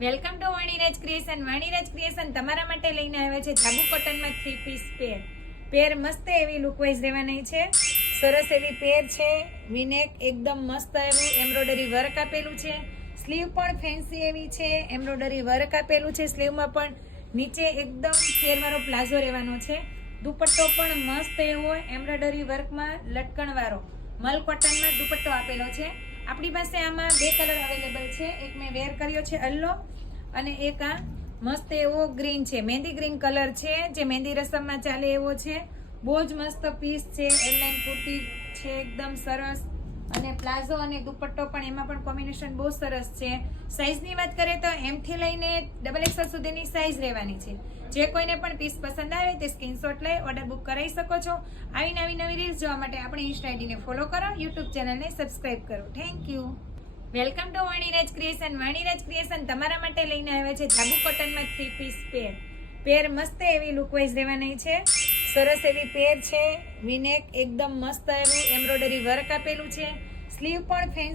Welcome to Vaniraj creation. Vaniraj creation તમારા માટે લઈને આવ્યા છે જાબુ કોટનમાં 3 પીસ પેર મસ્ત એવી લુકવાઇઝ રહેવાની છે. સરસ એવી પેર છે. વિનેક એકદમ મસ્ત એવું એમ્બ્રોઇડરી વર્ક આપેલું છે. સ્લીવ પણ ફેન્સી એવી છે. એમ્બ્રોઇડરી વર્ક આપેલું છે સ્લીવમાં, પણ નીચે એકદમ ફેરવાળો પ્લાઝો રહેવાનો છે. દુપટ્ટો પણ મસ્ત એવો એમ્બ્રોઇડરી વર્કમાં લટકણવાળો મલ કોટનમાં દુપટ્ટો આપેલો છે. આપણી પાસે આમાં 2 કલર અવેલેબલ છે. એક મેં વેર કર્યો છે યલો, અને એક આ મસ્ત એવો ગ્રીન છે, મહેંદી ગ્રીન કલર છે, જે મહેંદી રસમમાં ચાલે એવો છે. બહુ જ મસ્ત પીસ છે. એરલાઇન કુર્તી છે, એકદમ સરસ. અને પ્લાઝો અને દુપટ્ટો પણ એમાં પણ કોમ્બિનેશન બહુ સરસ છે. સાઇઝની વાત કરીએ તો M થી લઈને XXL સુધીની સાઇઝ રહેવાની છે. જે કોઈને પણ પીસ પસંદ આવે તે સ્ક્રીનશોટ લઈ ઓર્ડર બુક કરાવી શકો છો. આવી નવી રીલ્સ જોવા માટે આપણી ઇન્સ્ટા આઈડીને ફોલો કરો, યુટ્યુબ ચેનલને સબસ્ક્રાઇબ કરો. Thank you. Welcome to Vaniraj creation. Vaniraj creation તમારા માટે લઈને આવ્યા છે જાબુ કોટનમાં 3 પીસ પેર મસ્ત એવી લુકવાઇઝ રહેવાની છે. સરસ એવી પેર છે. વિનેક એકદમ મસ્ત એવું એમ્બ્રોઇડરી વર્ક આપેલું છે. સ્લીવ પણ ફેન્સી